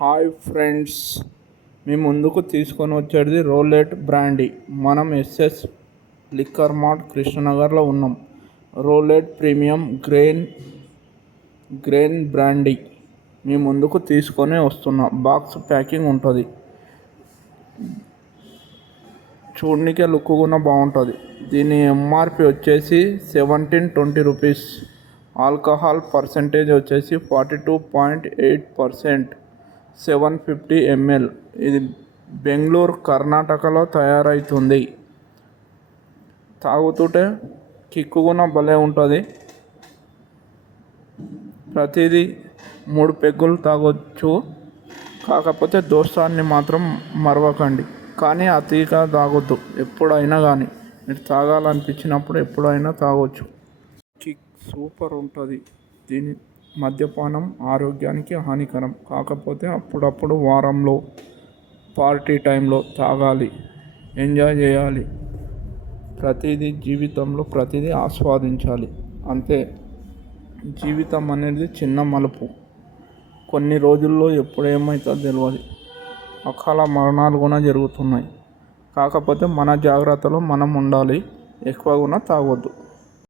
Hi friends, మీ ముందుకు తీసుకొని వచ్చేది రోలెట్ బ్రాండీ. మనం ఎస్ఎస్ లిక్కర్ మార్ట్ కృష్ణనగర్లో ఉన్నాం. రోలెట్ ప్రీమియం గ్రెయిన్ బ్రాండీ మీ ముందుకు తీసుకొని వస్తున్నా. బాక్స్ ప్యాకింగ్ ఉంటుంది, చూడనికే లుక్ కూడా బాగుంటుంది. దీని ఎంఆర్పి వచ్చేసి 1720 రూపీస్. ఆల్కహాల్ పర్సెంటేజ్ వచ్చేసి 42.8%, 750 ml. ఇది బెంగళూరు, కర్ణాటకలో తయారవుతుంది. తాగుతుంటే కిక్కు కూడా భలే ఉంటుంది. ప్రతిదీ 3 పెగ్గులు తాగొచ్చు. కాకపోతే దోస్తాన్ని మాత్రం మరవకండి. కానీ అతిగా తాగొద్దు. ఎప్పుడైనా కానీ మీరు తాగాలనిపించినప్పుడు ఎప్పుడైనా తాగొచ్చు. కిక్ సూపర్ ఉంటుంది. దీని మద్యపానం ఆరోగ్యానికి హానికరం. కాకపోతే అప్పుడప్పుడు వారంలో పార్టీ టైంలో తాగాలి, ఎంజాయ్ చేయాలి. జీవితంలో ప్రతిదీ ఆస్వాదించాలి. అంతే. జీవితం అనేది చిన్న మలుపు. కొన్ని రోజుల్లో ఎప్పుడేమవుతుందో తెలియదు. అకాల మరణాలు కూడా జరుగుతున్నాయి. కాకపోతే మన జాగ్రత్తలో మనం ఉండాలి. ఎక్కువ కూడా తాగొద్దు.